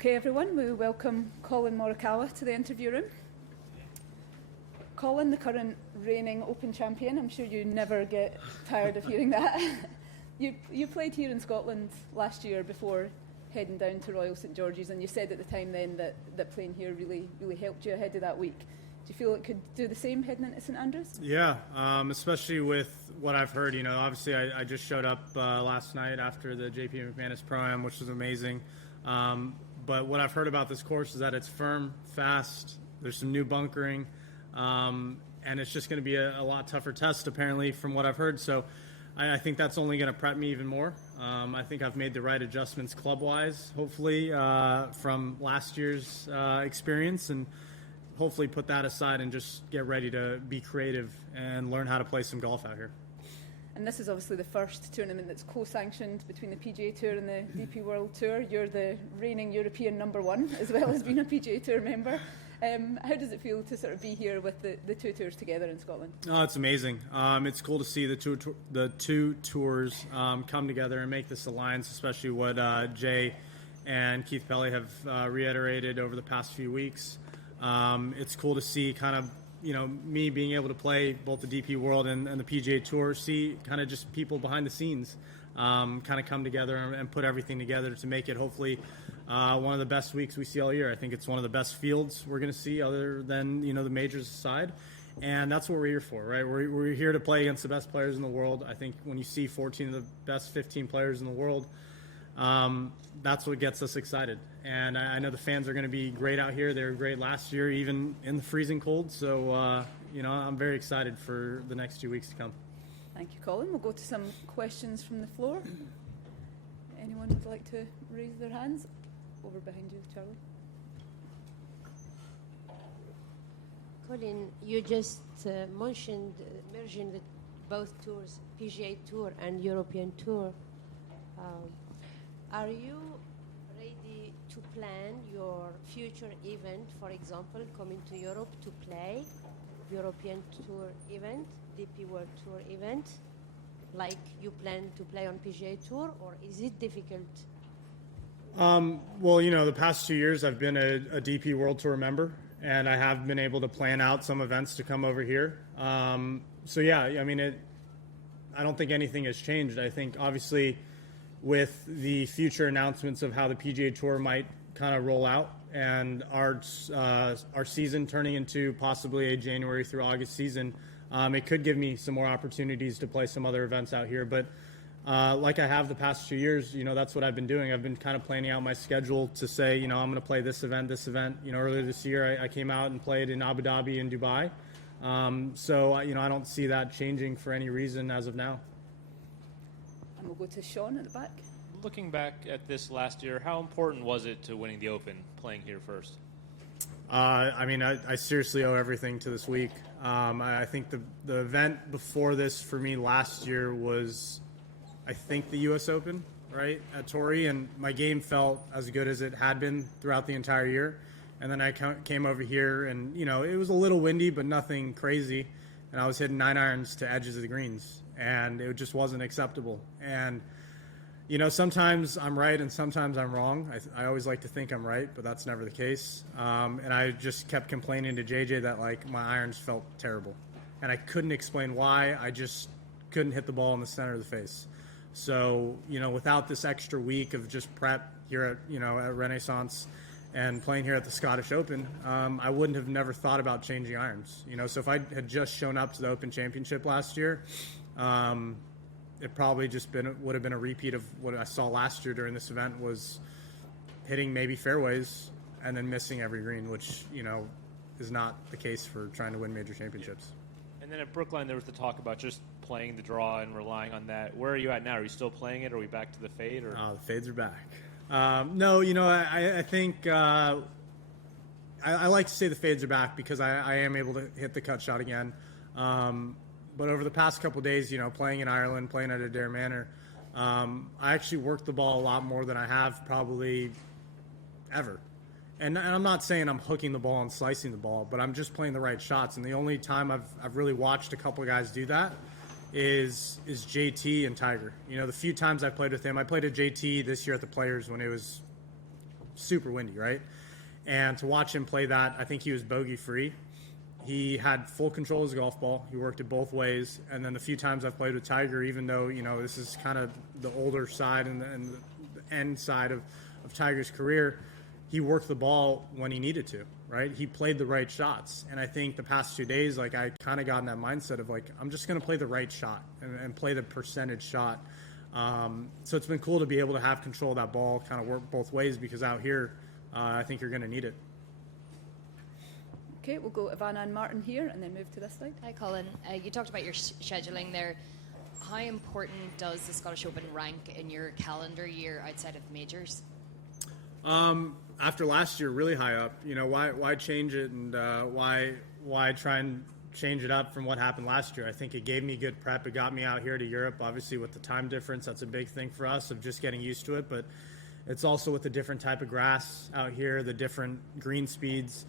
Okay, everyone, we welcome Collin Morikawa to the interview room. Collin, the current reigning Open champion, I'm sure you never get tired of hearing that. You played here in Scotland last year before heading down to Royal St George's, and you said at the time then that playing here really helped you ahead of that week. Do you feel it could do the same heading into St Andrews? Yeah, especially with what I've heard. You know, obviously I just showed up last night after the JP McManus Pro-Am, which was amazing. But what I've heard about this course is that it's firm, fast, there's some new bunkering, and it's just going to be a lot tougher test, apparently, from what I've heard. So I think that's only going to prep me even more. I think I've made the right adjustments club-wise, hopefully, from last year's experience, and hopefully put that aside and just get ready to be creative and learn how to play some golf out here. And this is obviously the first tournament that's co-sanctioned between the PGA Tour and the DP World Tour. You're the reigning European #1, as well as being a PGA Tour member. How does it feel to sort of be here with the two tours together in Scotland? Oh, it's amazing. It's cool to see the two tours come together and make this alliance, especially what Jay and Keith Pelley have reiterated over the past few weeks. It's cool to see kind of, you know, me being able to play both the DP World and the PGA Tour, see kind of just people behind the scenes kind of come together and put everything together to make it hopefully one of the best weeks we see all year. I think it's one of the best fields we're going to see other than, you know, the majors aside. And that's what we're here for, right? We're here to play against the best players in the world. I think when you see 14 of the best 15 players in the world, that's what gets us excited. And I know the fans are going to be great out here. They were great last year, even in the freezing cold. So, you know, I'm very excited for the next 2 weeks to come. Thank you, Collin. We'll go to some questions from the floor. Anyone would like to raise their hands? Over behind you, Charlie. Collin, you just mentioned merging both tours, PGA Tour and European Tour. Are you ready to plan your future event, for example, coming to Europe to play European Tour event, DP World Tour event, like you plan to play on PGA Tour, or is it difficult? Well, you know, the past 2 years I've been a DP World Tour member, and I have been able to plan out some events to come over here. So yeah, I mean, I don't think anything has changed. I think obviously with the future announcements of how the PGA Tour might kind of roll out and our season turning into possibly a January through August season, it could give me some more opportunities to play some other events out here. But like I have the past 2 years, you know, that's what I've been doing. I've been kind of planning out my schedule to say, you know, I'm going to play this event. You know, earlier this year I came out and played in Abu Dhabi and Dubai. So, you know, I don't see that changing for any reason as of now. And we'll go to Sean at the back. Looking back at this last year, how important was it to winning the Open, playing here first? I mean, I seriously owe everything to this week. I think the event before this for me last year was, I think, the U.S. Open, right, at Torrey, and my game felt as good as it had been throughout the entire year. And then I came over here, and, you know, it was a little windy, but nothing crazy. And I was hitting 9 irons to edges of the greens, and it just wasn't acceptable. And, you know, sometimes I'm right and sometimes I'm wrong. I always like to think I'm right, but that's never the case. And I just kept complaining to JJ that, like, my irons felt terrible. And I couldn't explain why. I just couldn't hit the ball in the center of the face. So, you know, without this extra week of just prep here at, you know, at Renaissance and playing here at the Scottish Open, I wouldn't have never thought about changing irons. You know, so if I had just shown up to the Open Championship last year, it probably just would have been a repeat of what I saw last year during this event, was hitting maybe fairways and then missing every green, which, you know, is not the case for trying to win major championships. And then at Brookline, there was the talk about just playing the draw and relying on that. Where are you at now? Are you still playing it? Are we back to the fade? Or? The fades are back. No, you know, I think I like to say the fades are back because I am able to hit the cut shot again. But over the past couple of days, you know, playing in Ireland, playing at Adair Manor, I actually worked the ball a lot more than I have probably ever. And I'm not saying I'm hooking the ball and slicing the ball, but I'm just playing the right shots. And the only time I've really watched a couple of guys do that is JT and Tiger. You know, the few times I played with him, I played at JT this year at the Players when it was super windy, right? And to watch him play that, I think he was bogey free. He had full control of his golf ball. He worked it both ways. And then the few times I've played with Tiger, even though, you know, this is kind of the older side and the end side of Tiger's career, he worked the ball when he needed to, right? He played the right shots. And I think the past 2 days, like, I kind of got in that mindset of, like, I'm just going to play the right shot and play the percentage shot. So it's been cool to be able to have control of that ball, kind of work both ways, because out here, I think you're going to need it. Okay, we'll go Ivana and Martin here and then move to this side. Hi, Colin. You talked about your scheduling there. How important does the Scottish Open rank in your calendar year outside of majors? After last year, really high up. You know, why change it, and why try and change it up from what happened last year? I think it gave me good prep. It got me out here to Europe. Obviously, with the time difference, that's a big thing for us of just getting used to it. But it's also with the different type of grass out here, the different green speeds.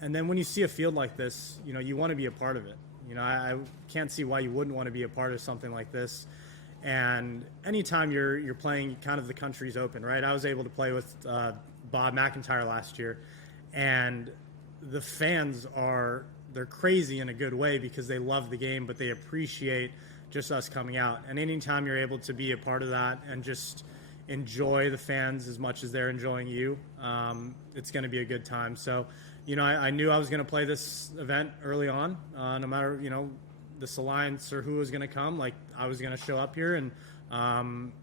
And then when you see a field like this, you know, you want to be a part of it. You know, I can't see why you wouldn't want to be a part of something like this. And anytime you're playing kind of the country's open, right? I was able to play with Bob McIntyre last year, and the fans they're crazy in a good way because they love the game, but they appreciate just us coming out. And anytime you're able to be a part of that and just enjoy the fans as much as they're enjoying you, it's going to be a good time. So, you know, I knew I was going to play this event early on, no matter, you know, this alliance or who was going to come. Like, I was going to show up here, and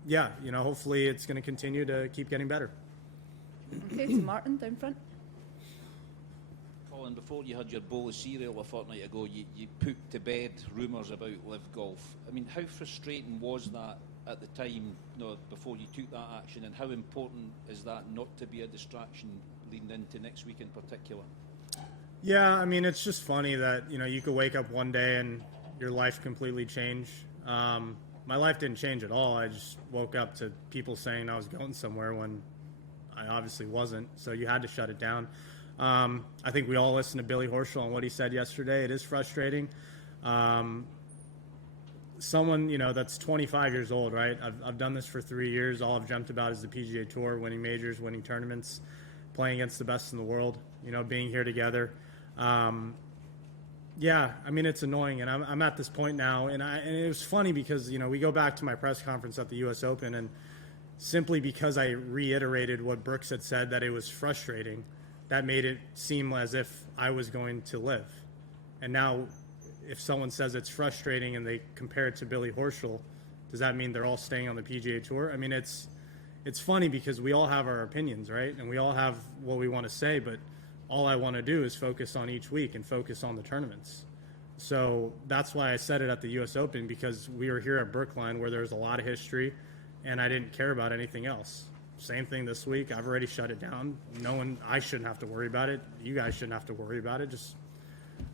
yeah, you know, hopefully it's going to continue to keep getting better. Okay, so Martin down front. Colin, before you had your bowl of cereal a fortnight ago, you put to bed rumours about live golf. I mean, how frustrating was that at the time, you know, before you took that action, and how important is that not to be a distraction leading into next week in particular? Yeah, I mean, it's just funny that, you know, you could wake up one day and your life completely change. My life didn't change at all. I just woke up to people saying I was going somewhere when I obviously wasn't, so you had to shut it down. I think we all listened to Billy Horschel and what he said yesterday. It is frustrating. Someone, you know, that's 25 years old, right? I've done this for 3 years. All I've dreamt about is the PGA Tour, winning majors, winning tournaments, playing against the best in the world, you know, being here together. Yeah, I mean, it's annoying, and I'm at this point now, and it was funny because, you know, we go back to my press conference at the U.S. Open, and simply because I reiterated what Brooks had said, that it was frustrating, that made it seem as if I was going to live. And now, if someone says it's frustrating and they compare it to Billy Horschel, does that mean they're all staying on the PGA Tour? I mean, it's funny because we all have our opinions, right? And we all have what we want to say, but all I want to do is focus on each week and focus on the tournaments. So that's why I said it at the U.S. Open, because we were here at Brookline where there's a lot of history, and I didn't care about anything else. Same thing this week. I've already shut it down. I shouldn't have to worry about it. You guys shouldn't have to worry about it. Just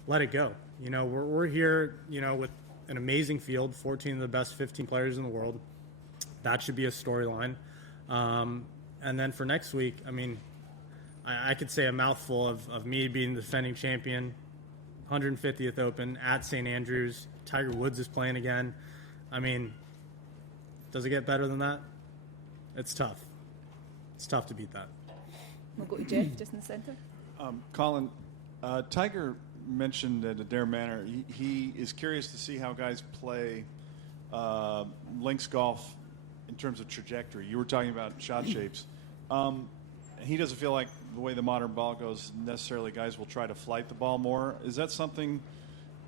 let it go. You know, we're here, you know, with an amazing field, 14 of the best 15 players in the world. That should be a storyline. And then for next week, I mean, I could say a mouthful of me being the defending champion, 150th Open at St. Andrews. Tiger Woods is playing again. I mean, does it get better than that? It's tough. It's tough to beat that. We'll go to Jeff, just in the centre. Colin, Tiger mentioned at Adair Manor, he is curious to see how guys play links golf in terms of trajectory. You were talking about shot shapes. He doesn't feel like the way the modern ball goes, necessarily guys will try to flight the ball more. Is that something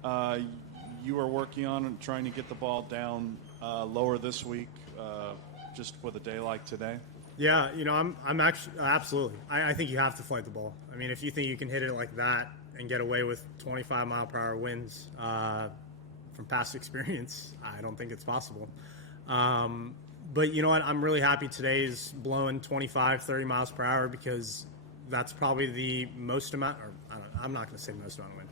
you are working on and trying to get the ball down lower this week, just with a day like today? Yeah, you know, I'm actually absolutely. I think you have to flight the ball. I mean, if you think you can hit it like that and get away with 25-mile-per-hour winds from past experience, I don't think it's possible. But you know what? I'm really happy today's blowing 25, 30 miles per hour, because that's probably the most amount, or I'm not going to say most amount of wind.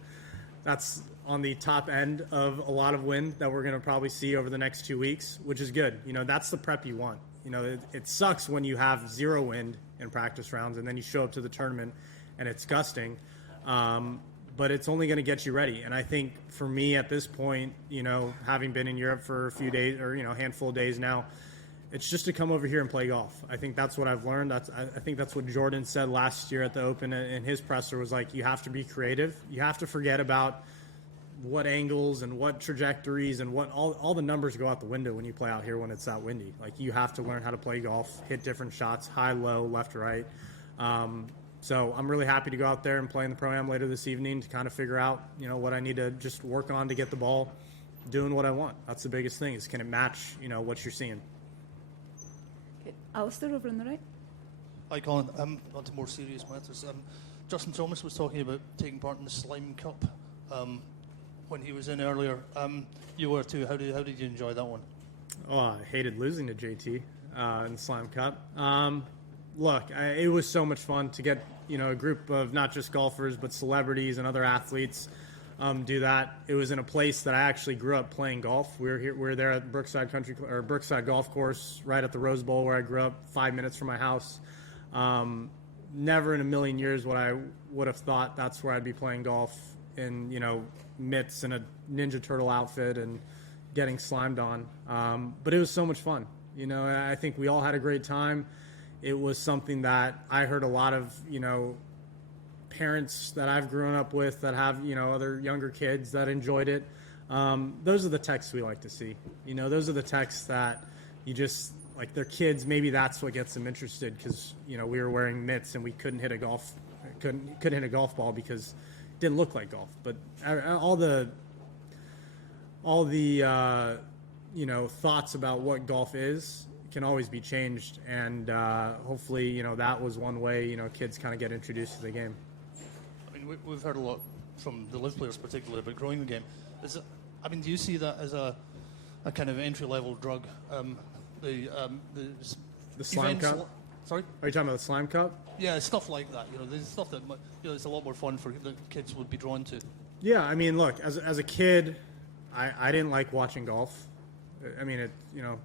That's on the top end of a lot of wind that we're going to probably see over the next 2 weeks, which is good. You know, that's the prep you want. You know, it sucks when you have zero wind in practice rounds and then you show up to the tournament and it's gusting. But it's only going to get you ready. And I think for me at this point, you know, having been in Europe for a few days, or, you know, a handful of days now, it's just to come over here and play golf. I think that's what I've learned. I think that's what Jordan said last year at the Open in his presser, was like, you have to be creative. You have to forget about what angles and what trajectories and what all the numbers go out the window when you play out here when it's that windy. Like, you have to learn how to play golf, hit different shots, high, low, left, right. So I'm really happy to go out there and play in the Pro-Am later this evening to kind of figure out, you know, what I need to just work on to get the ball doing what I want. That's the biggest thing, is can it match, you know, what you're seeing. Okay. Alistair over on the right. Hi, Colin. On to more serious matters. Justin Thomas was talking about taking part in the Slime Cup when he was in earlier. You were too. How did you enjoy that one? Oh, I hated losing to JT in the Slime Cup. Look, it was so much fun to get, you know, a group of not just golfers but celebrities and other athletes do that. It was in a place that I actually grew up playing golf. We were there at Brookside Brookside Golf Course, right at the Rose Bowl where I grew up, 5 minutes from my house. Never in a million years would I would have thought that's where I'd be playing golf in, you know, mitts and a Ninja Turtle outfit and getting slimed on. But it was so much fun. You know, I think we all had a great time. It was something that I heard a lot of, you know, parents that I've grown up with that have, you know, other younger kids that enjoyed it. Those are the texts we like to see. You know, those are the texts that you just, like, their kids, maybe that's what gets them interested, because, you know, we were wearing mitts and we couldn't hit a golf ball because it didn't look like golf. But all the you know, thoughts about what golf is can always be changed, and hopefully, you know, that was one way, you know, kids kind of get introduced to the game. I mean, we've heard a lot from the live players, particularly, about growing the game. Do you see that as a kind of entry-level drug? The Slime events, Cup? Sorry? Are you talking about the Slime Cup? Yeah, stuff like that. You know, there's stuff that, you know, it's a lot more fun for the kids would be drawn to. Yeah, I mean, look, as a kid, I didn't like watching golf. I mean, it, you know,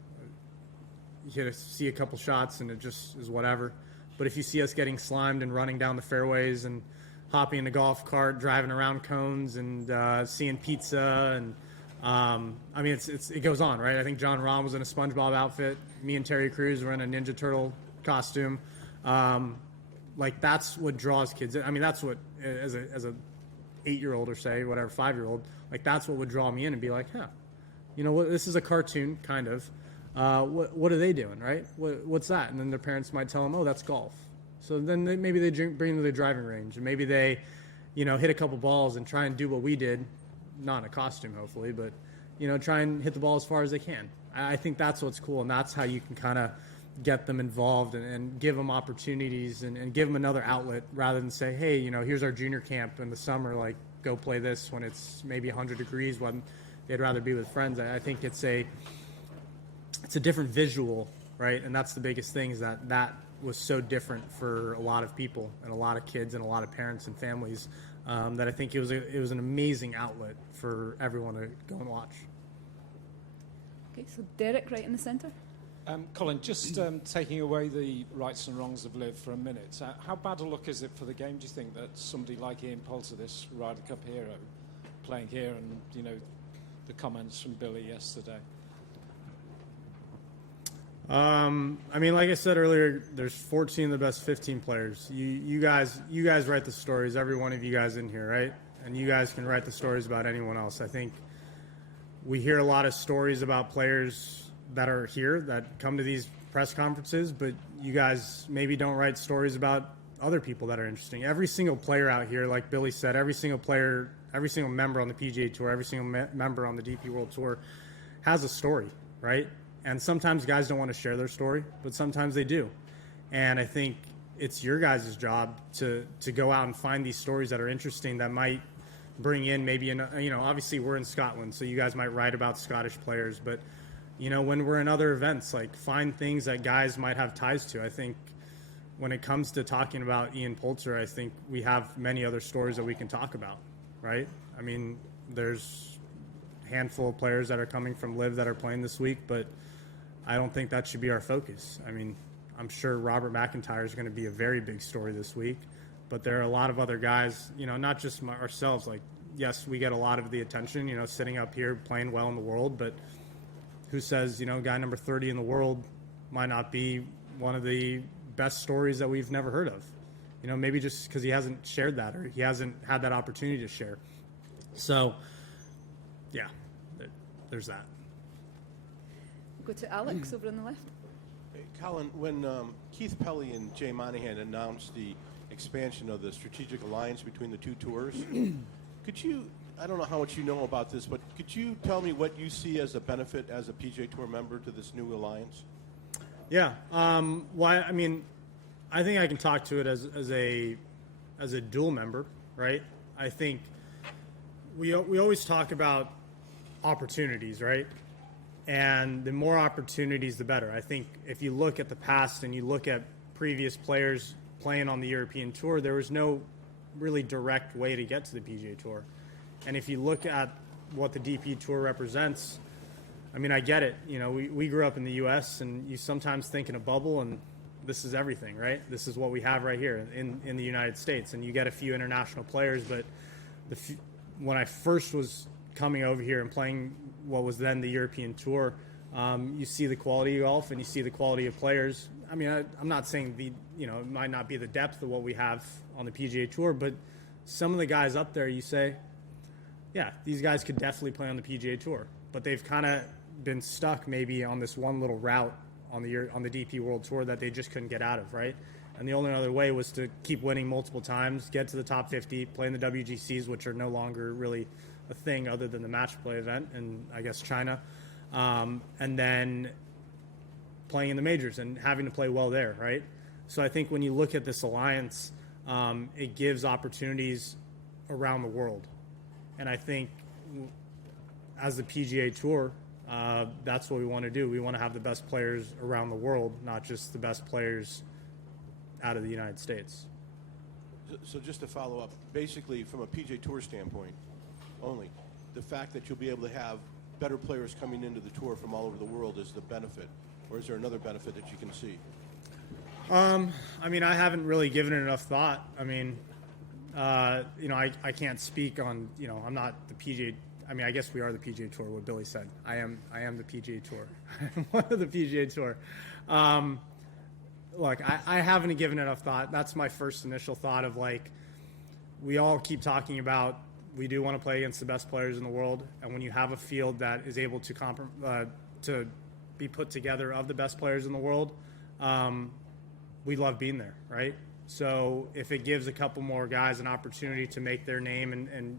you get to see a couple shots and it just is whatever. But if you see us getting slimed and running down the fairways and hopping in the golf cart, driving around cones and seeing pizza and I mean, it goes on, right? I think John Rahm was in a SpongeBob outfit. Me and Terry Crews were in a Ninja Turtle costume. Like, that's what draws kids in. I mean, that's what, as a 8-year-old or say, whatever, 5-year-old, like, that's what would draw me in and be like, huh, you know what, this is a cartoon, kind of. What are they doing, right? What's that? And then their parents might tell them, oh, that's golf. So then maybe they bring them to the driving range, and maybe they, you know, hit a couple balls and try and do what we did, not in a costume, hopefully, but, you know, try and hit the ball as far as they can. I think that's what's cool, and that's how you can kind of get them involved and give them opportunities and give them another outlet, rather than say, hey, you know, here's our junior camp in the summer, like, go play this when it's maybe 100 degrees when they'd rather be with friends. I think it's a different visual, right? And that's the biggest thing, is that was so different for a lot of people and a lot of kids and a lot of parents and families, that I think it was an amazing outlet for everyone to go and watch. Okay, so Derek right in the centre. Colin, just taking away the rights and wrongs of live for a minute, how bad a look is it for the game, do you think, that somebody like Ian Poulter, this Ryder Cup hero, playing here, and, you know, the comments from Billy yesterday? I mean, like I said earlier, there's 14 of the best 15 players. You guys write the stories, every one of you guys in here, right? And you guys can write the stories about anyone else. I think we hear a lot of stories about players that are here that come to these press conferences, but you guys maybe don't write stories about other people that are interesting. Every single player out here, like Billy said, every single player, every single member on the PGA Tour, every single member on the DP World Tour has a story, right? And sometimes guys don't want to share their story, but sometimes they do. And I think it's your guys' job to go out and find these stories that are interesting, that might bring in maybe, you know, obviously we're in Scotland, so you guys might write about Scottish players, but, you know, when we're in other events, like, find things that guys might have ties to. I think when it comes to talking about Ian Poulter, I think we have many other stories that we can talk about, right? I mean, there's a handful of players that are coming from LIV that are playing this week, but I don't think that should be our focus. I mean, I'm sure Robert McIntyre is going to be a very big story this week, but there are a lot of other guys, you know, not just ourselves. Like, yes, we get a lot of the attention, you know, sitting up here playing well in the world, but who says, you know, guy number 30 in the world might not be one of the best stories that we've never heard of. You know, maybe just because he hasn't shared that or he hasn't had that opportunity to share. So, yeah, there's that. Go to Alex over on the left. Hey, Collin, when Keith Pelly and Jay Monahan announced the expansion of the strategic alliance between the two tours, could you, I don't know how much you know about this, but could you tell me what you see as a benefit as a PGA Tour member to this new alliance? Yeah. Well, I mean, I think I can talk to it as a dual member, right? I think we always talk about opportunities, right? And the more opportunities, the better. I think if you look at the past and you look at previous players playing on the European Tour, there was no really direct way to get to the PGA Tour. And if you look at what the DP Tour represents, I mean, I get it. You know, we grew up in the U.S. and you sometimes think in a bubble, and this is everything, right? This is what we have right here in the United States. And you get a few international players, but when I first was coming over here and playing what was then the European Tour, you see the quality of golf and you see the quality of players. I mean, I'm not saying it might not be the depth of what we have on the PGA Tour, but some of the guys up there, you say, yeah, these guys could definitely play on the PGA Tour, but they've kind of been stuck maybe on this one little route on the DP World Tour that they just couldn't get out of, right? And the only other way was to keep winning multiple times, get to the top 50, play in the WGCs, which are no longer really a thing other than the match play event in, I guess, China, and then playing in the majors and having to play well there, right? So I think when you look at this alliance, it gives opportunities around the world. And I think as the PGA Tour, that's what we want to do. We want to have the best players around the world, not just the best players out of the United States. So just to follow up, basically from a PGA Tour standpoint only, the fact that you'll be able to have better players coming into the tour from all over the world is the benefit, or is there another benefit that you can see? I mean, I haven't really given it enough thought. I mean, I can't speak on, I'm not the PGA. I mean, I guess we are the PGA Tour, what Billy said. I am the PGA Tour. I'm one of the PGA Tour. Look, I haven't given enough thought. That's my first initial thought of, like, we all keep talking about we do want to play against the best players in the world. And when you have a field that is able to be put together of the best players in the world, we love being there, right? So if it gives a couple more guys an opportunity to make their name and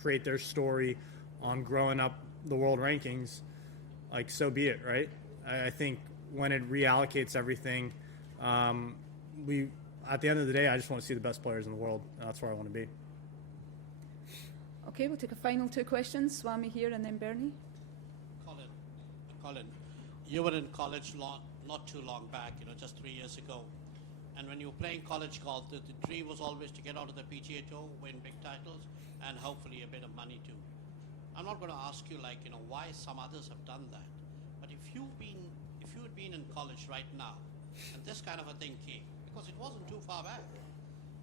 create their story on growing up the world rankings, like, so be it, right? I think when it reallocates everything, at the end of the day, I just want to see the best players in the world. That's where I want to be. Okay, we'll take a final two questions. Swami here and then Bernie. Collin, you were in college not too long back, just 3 years ago. And when you were playing college golf, the dream was always to get out of the PGA Tour, win big titles, and hopefully a bit of money too. I'm not going to ask you, why some others have done that. But if you had been in college right now, and this kind of a thing came, because it wasn't too far back,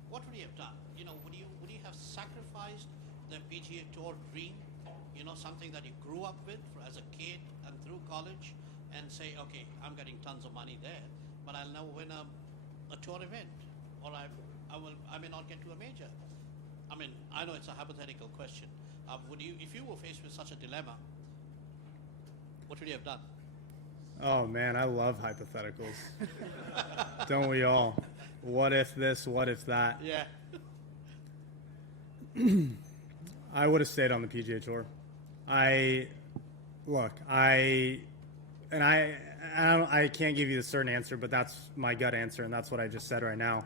what would you have done? Would you have sacrificed the PGA Tour dream, something that you grew up with as a kid and through college, and say, okay, I'm getting tons of money there, but I'll now win a tour event, or I may not get to a major. I mean, I know it's a hypothetical question. If you were faced with such a dilemma, what would you have done? Oh man, I love hypotheticals. Don't we all? What if this? What if that? Yeah. I would have stayed on the PGA Tour. I can't give you the certain answer, but that's my gut answer, and that's what I just said right now.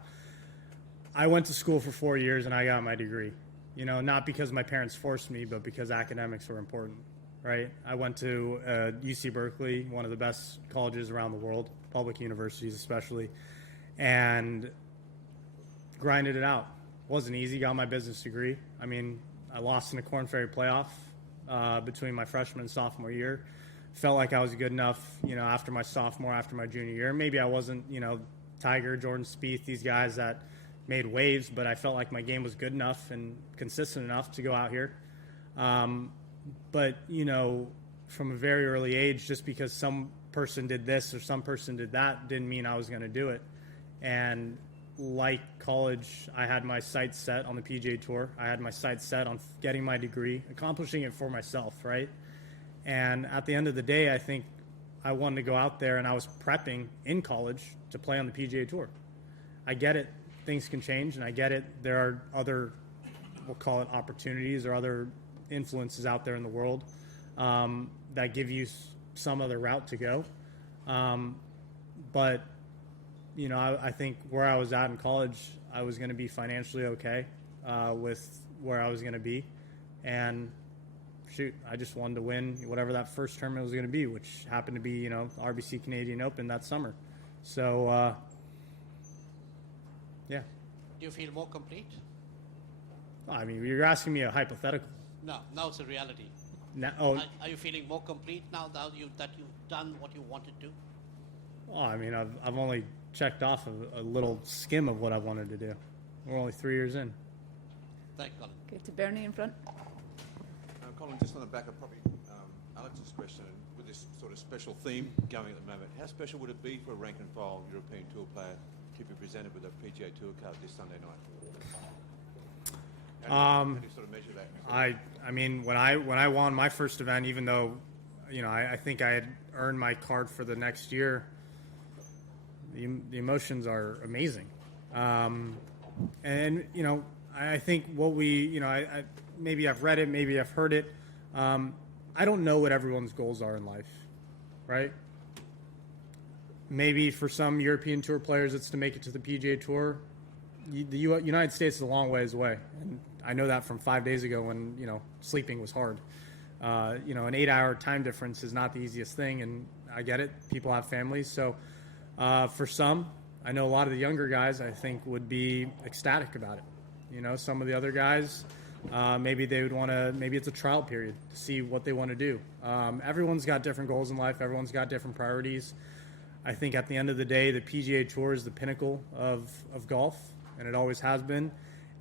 I went to school for 4 years, and I got my degree. Not because my parents forced me, but because academics were important, right? I went to UC Berkeley, one of the best colleges around the world, public universities especially, and grinded it out. Wasn't easy, got my business degree. I mean, I lost in the Korn Ferry playoff between my freshman and sophomore year. Felt like I was good enough, after my sophomore, after my junior year. Maybe I wasn't, Tiger, Jordan Spieth, these guys that made waves, but I felt like my game was good enough and consistent enough to go out here. But, from a very early age, just because some person did this or some person did that didn't mean I was going to do it. And like college, I had my sights set on the PGA Tour. I had my sights set on getting my degree, accomplishing it for myself, right? And at the end of the day, I think I wanted to go out there, and I was prepping in college to play on the PGA Tour. I get it. Things can change, and I get it. There are other, we'll call it opportunities or other influences out there in the world that give you some other route to go. But, you know, I think where I was at in college, I was going to be financially okay with where I was going to be. And, shoot, I just wanted to win whatever that first tournament was going to be, which happened to be, you know, RBC Canadian Open that summer. So, yeah. Do you feel more complete? I mean, you're asking me a hypothetical. No, now it's a reality. Now, Are you feeling more complete now that you've done what you wanted to? well, I mean, I've only checked off a little skim of what I wanted to do. We're only 3 years in. Thank you, Colin. Okay, to Bernie in front. Colin, just on the back of probably Alex's question, and with this sort of special theme going at the moment, how special would it be for a rank and file European Tour player to be presented with a PGA Tour card this Sunday night? How do you sort of measure that? I mean, when I won my first event, even though, you know, I think I had earned my card for the next year, the emotions are amazing. And, you know, I think what we, you know, I maybe I've read it, maybe I've heard it. I don't know what everyone's goals are in life, right? Maybe for some European Tour players, it's to make it to the PGA Tour. The United States is a long ways away, and I know that from 5 days ago when, you know, sleeping was hard. You know, an 8-hour time difference is not the easiest thing, and I get it. People have families, so for some, I know a lot of the younger guys, I think, would be ecstatic about it. You know, some of the other guys, maybe they would want to, maybe it's a trial period to see what they want to do. Everyone's got different goals in life. Everyone's got different priorities. I think at the end of the day, the PGA Tour is the pinnacle of golf, and it always has been.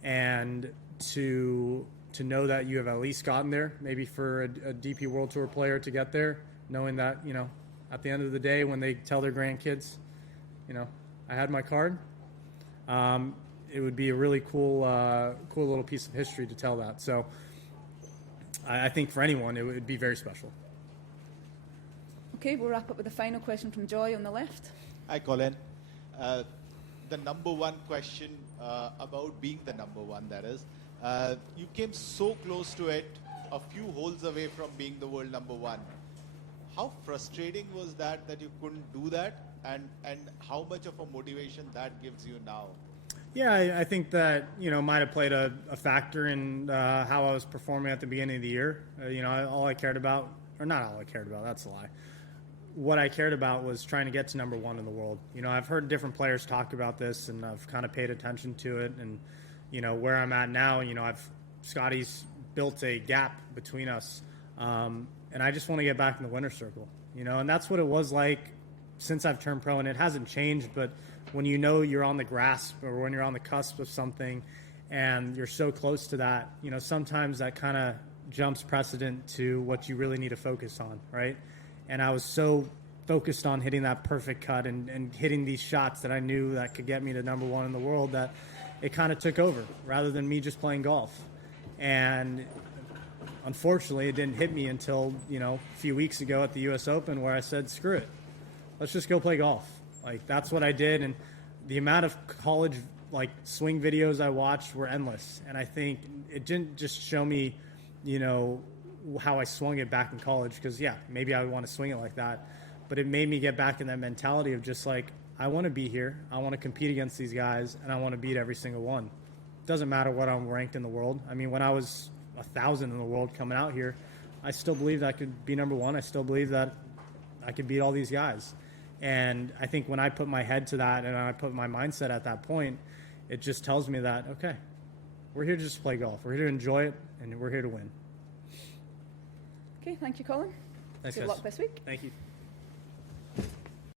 And to know that you have at least gotten there, maybe for a DP World Tour player to get there, knowing that, you know, at the end of the day, when they tell their grandkids, you know, I had my card, it would be a really cool little piece of history to tell that. So I think for anyone, it would be very special. Okay, we'll wrap up with the final question from Joy on the left. Hi, Colin. The number one question about being the number one, that is, you came so close to it, a few holes away from being the world number one. How frustrating was that you couldn't do that, and how much of a motivation that gives you now? Yeah, I think that, you know, might have played a factor in how I was performing at the beginning of the year. You know, all I cared about, or not all I cared about, that's a lie. What I cared about was trying to get to number one in the world. You know, I've heard different players talk about this, and I've kind of paid attention to it. And, you know, where I'm at now, you know, Scotty's built a gap between us. And I just want to get back in the winner's circle, you know, and that's what it was like since I've turned pro, and it hasn't changed. But when you know you're on the grasp, or when you're on the cusp of something and you're so close to that, you know, sometimes that kind of jumps precedent to what you really need to focus on, right? And I was so focused on hitting that perfect cut and hitting these shots that I knew that could get me to number one in the world that it kind of took over rather than me just playing golf. And unfortunately, it didn't hit me until, you know, a few weeks ago at the U.S. Open, where I said, screw it. Let's just go play golf. Like, that's what I did. And the amount of college, like, swing videos I watched were endless. And I think it didn't just show me, you know, how I swung it back in college, because, yeah, maybe I would want to swing it like that. But it made me get back in that mentality of just like, I want to be here. I want to compete against these guys, and I want to beat every single one. Doesn't matter what I'm ranked in the world. I mean, when I was 1,000 in the world coming out here, I still believed I could be number one. I still believe that I could beat all these guys. And I think when I put my head to that and I put my mindset at that point, it just tells me that, okay, we're here to just play golf. We're here to enjoy it, and we're here to win. Okay, thank you, Colin. Thanks, Good guys. luck this week. Thank you.